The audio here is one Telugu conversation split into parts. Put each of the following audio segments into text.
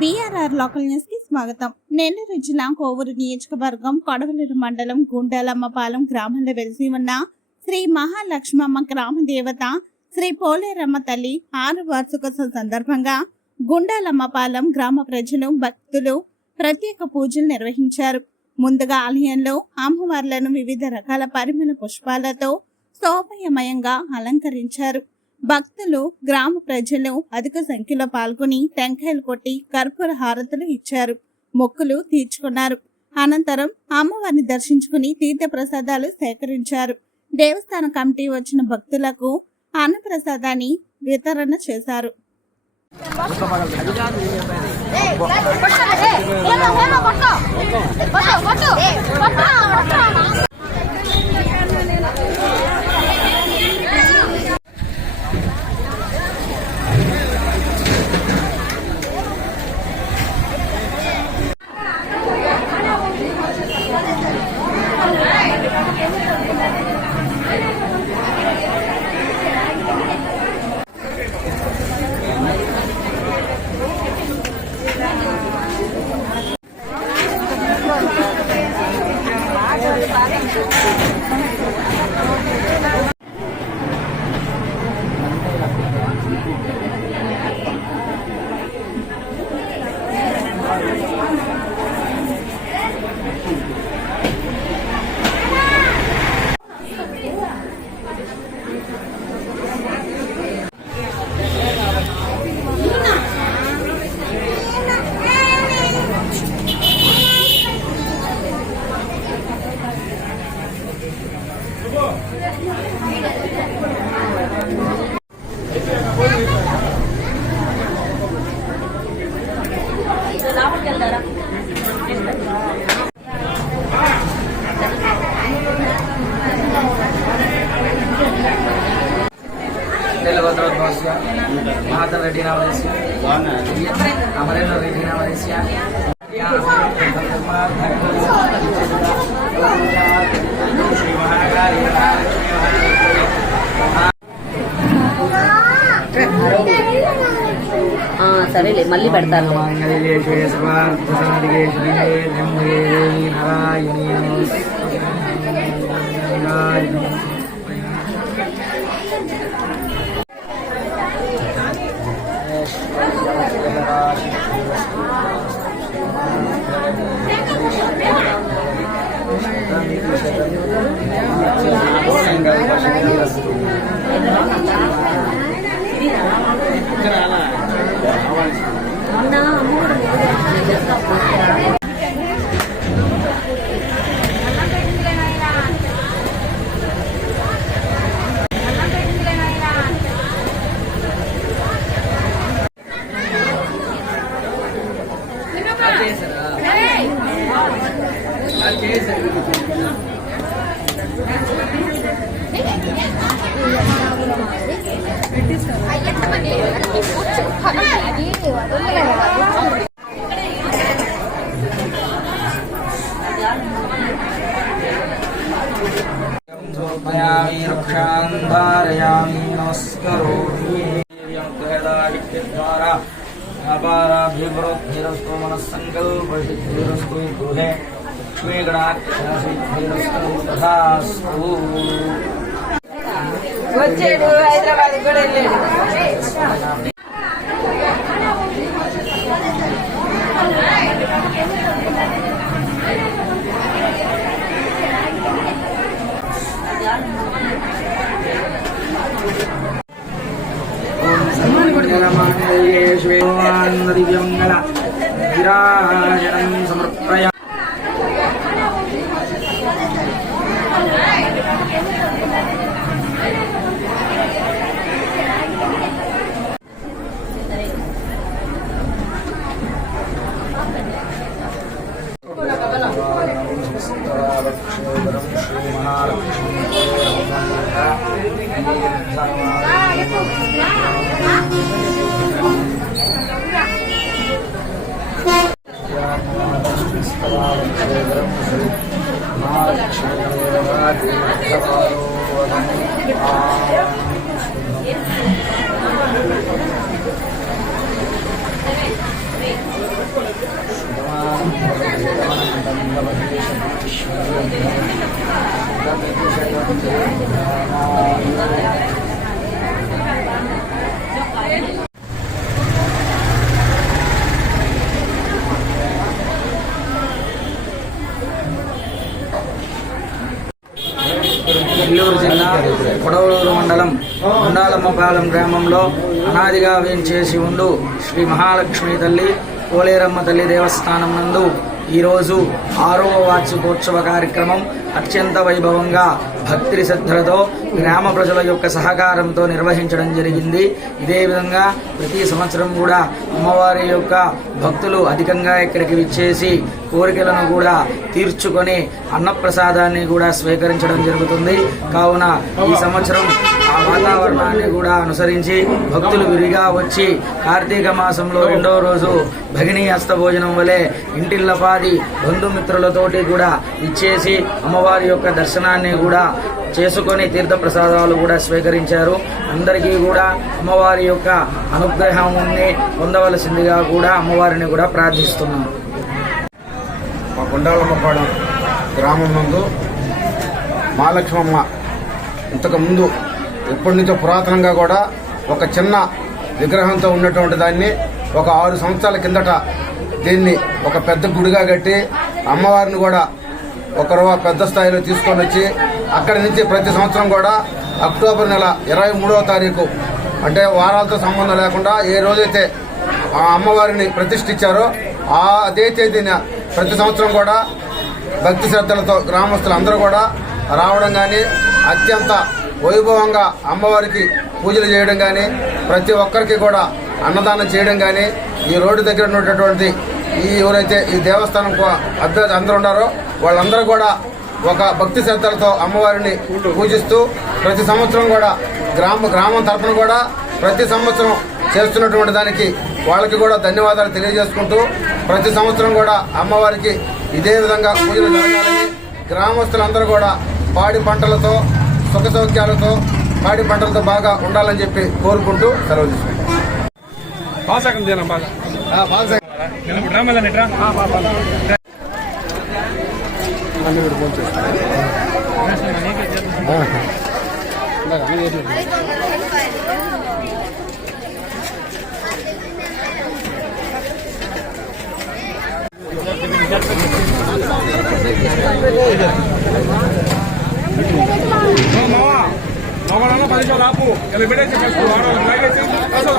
బీఆర్ఆర్ లోకల్ న్యూస్కి స్వాగతం. నెల్లూరు జిల్లా కోవూరు నియోజకవర్గం కొడవలూరు మండలం గుండాలమ్మపాలెం గ్రామంలో వెలిసి ఉన్న శ్రీ మహాలక్ష్మమ్మ గ్రామ దేవత శ్రీ పోలేరమ్మ తల్లి ఆరు వార్షికోత్సవం సందర్భంగా గుండాలమ్మపాలెం గ్రామ ప్రజలు భక్తులు ప్రత్యేక పూజలు నిర్వహించారు. ముందుగా ఆలయంలో అమ్మవార్లను వివిధ రకాల పరిమళ పుష్పాలతో శోభయమయంగా అలంకరించారు. భక్తులు గ్రామ ప్రజలు అధిక సంఖ్యలో పాల్గొని టెంకాయలు కొట్టి కర్పూర హారతులు ఇచ్చారు మొక్కులు తీర్చుకున్నారు అనంతరం అమ్మవారిని దర్శించుకుని తీర్థ ప్రసాదాలు సేకరించారు దేవస్థాన కమిటీ వచ్చిన భక్తులకు అన్నప్రసాదాన్ని వితరణ చేశారు Regina Valencia. Amarelo Regina Valencia. సరేలే మళ్ళీ పెడతారు నారాయణ పెట్టిస్తాను అయ్యప్ప నేను కూర్చొని పదం रक्षां धारयामि नमस्करोमि द्वारा अपाराभिवृद्धिरस्तु मनस्सङ्कल्पसिद्धिरस्तु गृहे लक्ष्मी गणाक्षरसिद्धिरस्तु तथास्तु వచ్చాడు హైదరాబాద్ కూడా వెళ్ళాడు jarang sumber perayaan. Ah, ఆ నెల్లూరు జిల్లా కొడవలూరు మండలం ఉండాలమ్మపాలెం గ్రామంలో అనాదిగా వేంచేసి ఉండు శ్రీ మహాలక్ష్మి తల్లి కోలేరమ్మ తల్లి దేవస్థానం నందు ఈరోజు ఆరవ వార్షికోత్సవ కార్యక్రమం అత్యంత వైభవంగా భక్తి శ్రద్ధలతో గ్రామ ప్రజల యొక్క సహకారంతో నిర్వహించడం జరిగింది. ఇదే విధంగా ప్రతి సంవత్సరం కూడా అమ్మవారి యొక్క భక్తులు అధికంగా ఇక్కడికి విచ్చేసి కోరికలను కూడా తీర్చుకొని అన్నప్రసాదాన్ని కూడా స్వీకరించడం జరుగుతుంది. కావున ఈ సంవత్సరం ఆ వాతావరణాన్ని కూడా అనుసరించి భక్తులు విరిగా వచ్చి కార్తీక మాసంలో రెండో రోజు భగినీ హస్త భోజనం వలె ఇంటిల్లపాది బంధుమిత్రులతోటి కూడా ఇచ్చేసి అమ్మవారి అమ్మవారి యొక్క దర్శనాన్ని కూడా చేసుకొని తీర్థ ప్రసాదాలు కూడా స్వీకరించారు. అందరికీ కూడా అమ్మవారి యొక్క అనుగ్రహాన్ని పొందవలసిందిగా కూడా అమ్మవారిని కూడా ప్రార్థిస్తున్నాం. మా గుండాలమ్మపాడు గ్రామం నందు మహాలక్ష్మమ్మ ఇంతకుముందు ఎప్పటి నుంచో పురాతనంగా కూడా ఒక చిన్న విగ్రహంతో ఉన్నటువంటి దాన్ని ఒక ఆరు సంవత్సరాల కిందట దీన్ని ఒక పెద్ద గుడిగా కట్టి అమ్మవారిని కూడా ఒక పెద్ద స్థాయిలో తీసుకొని వచ్చి అక్కడి నుంచి ప్రతి సంవత్సరం కూడా అక్టోబర్ నెల ఇరవై మూడవ తారీఖు అంటే వారాలతో సంబంధం లేకుండా ఏ రోజైతే ఆ అమ్మవారిని ప్రతిష్ఠించారో ఆ అదే తేదీన ప్రతి సంవత్సరం కూడా భక్తి శ్రద్ధలతో గ్రామస్తులు అందరూ కూడా రావడం కానీ అత్యంత వైభవంగా అమ్మవారికి పూజలు చేయడం కానీ ప్రతి ఒక్కరికి కూడా అన్నదానం చేయడం కానీ ఈ రోడ్డు దగ్గర ఉన్నటువంటి ఈ ఎవరైతే ఈ దేవస్థానం అభ్యర్థి అందరూ ఉన్నారో వాళ్ళందరూ కూడా ఒక భక్తి శ్రద్ధలతో అమ్మవారిని పూజిస్తూ ప్రతి సంవత్సరం కూడా గ్రామ గ్రామం తరఫున కూడా ప్రతి సంవత్సరం చేస్తున్నటువంటి దానికి వాళ్ళకి కూడా ధన్యవాదాలు తెలియజేసుకుంటూ ప్రతి సంవత్సరం కూడా అమ్మవారికి ఇదే విధంగా పూజలు జరగాలని గ్రామస్తులందరూ కూడా పాడి పంటలతో సుఖ సౌఖ్యాలతో పాడి పంటలతో బాగా ఉండాలని చెప్పి కోరుకుంటూ సెలవు తీసుకుంటాం ఇప్పుడు రామల్ల నెట్రా మావా మగవాళ్ళ పది నిమిషాలు ఆపు ఇలా పెట్టేసి ఫస్ట్ ఆడవాళ్ళు లాగేసి అసలు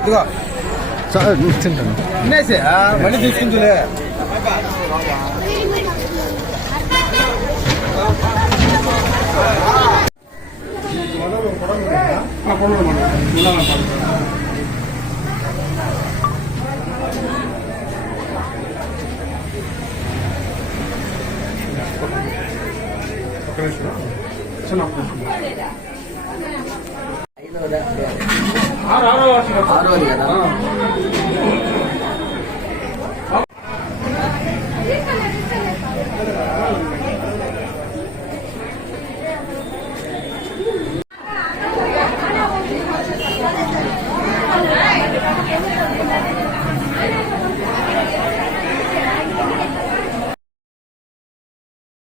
ఇదిగో తినేసి మళ్ళీ తీసుకుంటులే ఆరోది కదా